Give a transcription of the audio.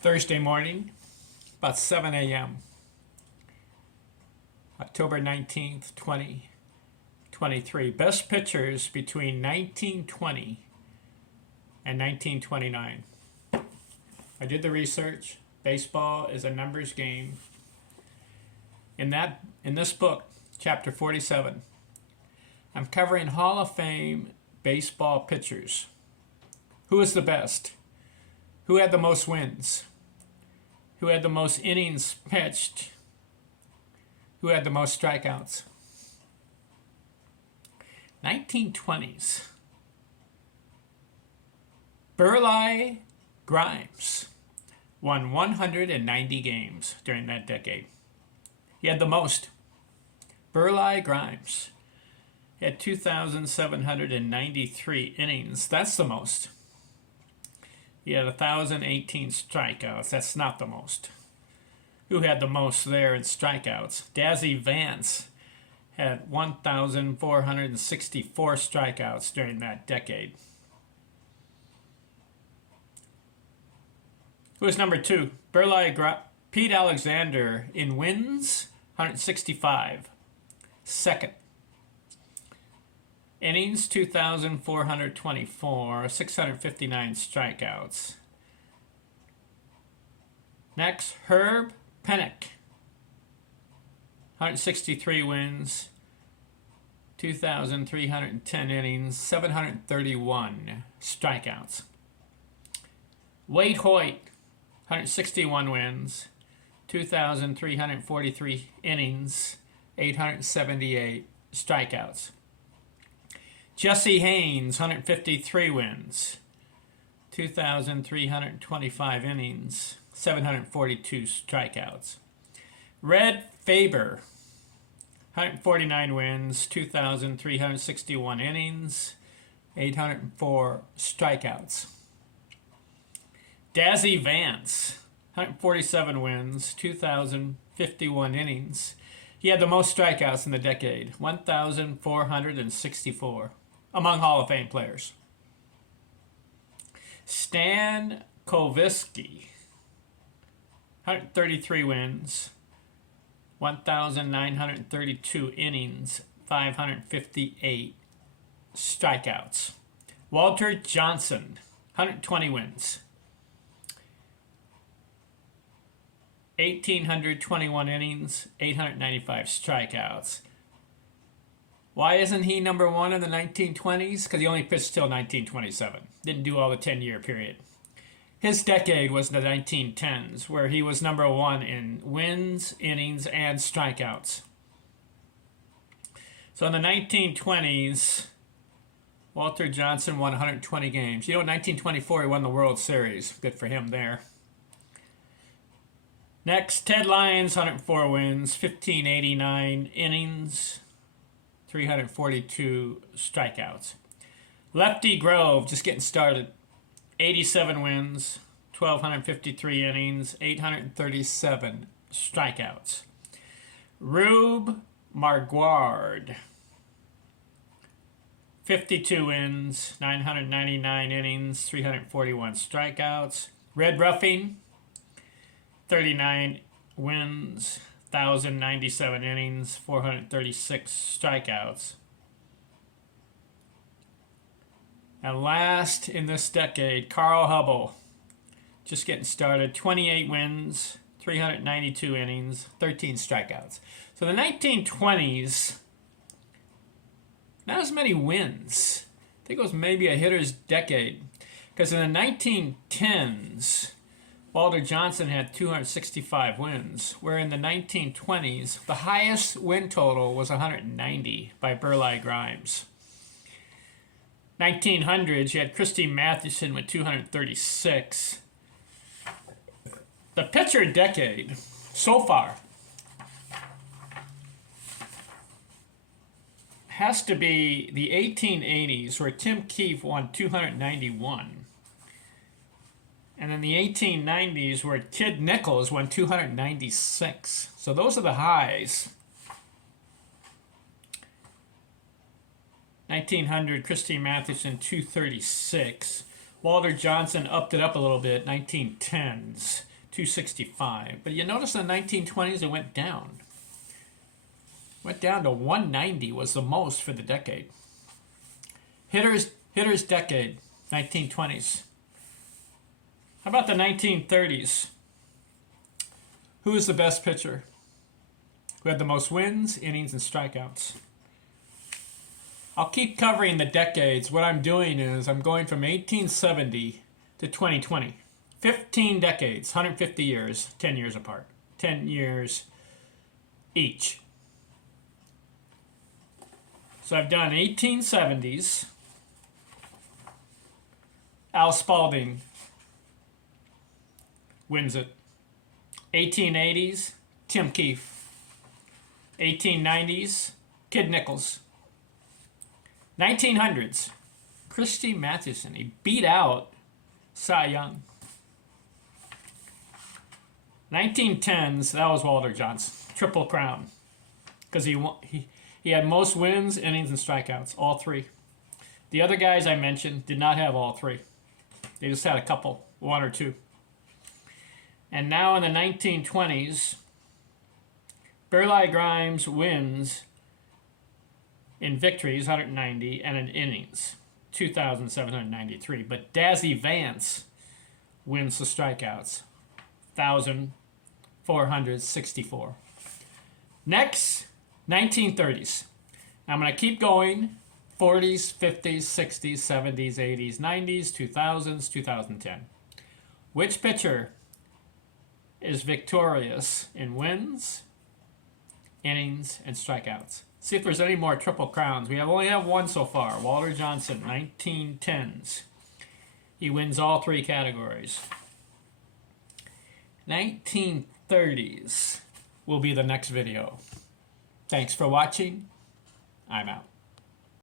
Thursday morning, about 7 a.m., October 19th, 2023. Best pitchers between 1920 and 1929. I did the research. Baseball is a numbers game. In this book, chapter 47, I'm covering Hall of Fame baseball pitchers. Who is the best? Who had the most wins? Who had the most innings pitched? Who had the most strikeouts? 1920s. Burleigh Grimes won 190 games during that decade. He had the most. Burleigh Grimes had 2,793 innings. That's the most. He had 1,018 strikeouts. That's not the most. Who had the most there in strikeouts? Dazzy Vance had 1,464 strikeouts during that decade. Who was number two? Pete Alexander in wins, 165. Second. Innings, 2,424, 659 strikeouts. Next, Herb Pennock, 163 wins, 2,310 innings, 731 strikeouts. Wade Hoyt, 161 wins, 2,343 innings, 878 strikeouts. Jesse Haynes, 153 wins, 2,325 innings, 742 strikeouts. Red Faber, 149 wins, 2,361 innings, 804 strikeouts. Dazzy Vance, 147 wins, 2,051 innings. He had the most strikeouts in the decade, 1,464, among Hall of Fame players. Stan Koviski, 133 wins, 1,932 innings, 558 strikeouts. Walter Johnson, 120 wins, 1,821 innings, 895 strikeouts. Why isn't he number one in the 1920s? Because he only pitched till 1927. Didn't do all the 10-year period. His decade was the 1910s, where he was number one in wins, innings, and strikeouts. So in the 1920s, Walter Johnson won 120 games. You know, in 1924, he won the World Series. Good for him there. Next, Ted Lyons, 104 wins, 1,589 innings, 342 strikeouts. Lefty Grove, just getting started, 87 wins, 1,253 innings, 837 strikeouts. Rube Marquard, 52 wins, 999 innings, 341 strikeouts. Red Ruffing, 39 wins, 1,097 innings, 436 strikeouts. And last in this decade, Carl Hubbell, just getting started, 28 wins, 392 innings, 13 strikeouts. So the 1920s, not as many wins. I think it was maybe a hitter's decade. Because in the 1910s, Walter Johnson had 265 wins, where in the 1920s, the highest win total was 190 by Burleigh Grimes. 1900s, you had Christy Mathewson with 236. The pitcher decade, so far, has to be the 1880s, where Tim Keefe won 291. And in the 1890s, where Kid Nichols won 296. So those are the highs. 1900, Christy Mathewson, 236. Walter Johnson upped it up a little bit, 1910s, 265. But you notice in the 1920s it went down. Went down to 190 was the most for the decade. Hitter's decade, 1920s. How about the 1930s? Who is the best pitcher? Who had the most wins, innings, and strikeouts? I'll keep covering the decades. What I'm doing is I'm going from 1870 to 2020. 15 decades, 150 years, 10 years apart. 10 years each. So I've done 1870s. Al Spalding wins it. 1880s, Tim Keefe. 1890s, Kid Nichols. 1900s, Christy Mathewson. He beat out Cy Young. 1910s, that was Walter Johnson. Triple Crown. Because he had most wins, innings, and strikeouts. All three. The other guys I mentioned did not have all three. They just had a couple. One or two. And now in the 1920s, Burleigh Grimes wins in victories, 190, and in innings, 2,793. But Dazzy Vance wins the strikeouts, 1,464. Next, 1930s. I'm going to keep going. 40s, 50s, 60s, 70s, 80s, 90s, 2000s, 2010. Which pitcher is victorious in wins, innings, and strikeouts? See if there's any more triple crowns. We only have one so far. Walter Johnson, 1910s. He wins all three categories. 1930s will be the next video. Thanks for watching. I'm out.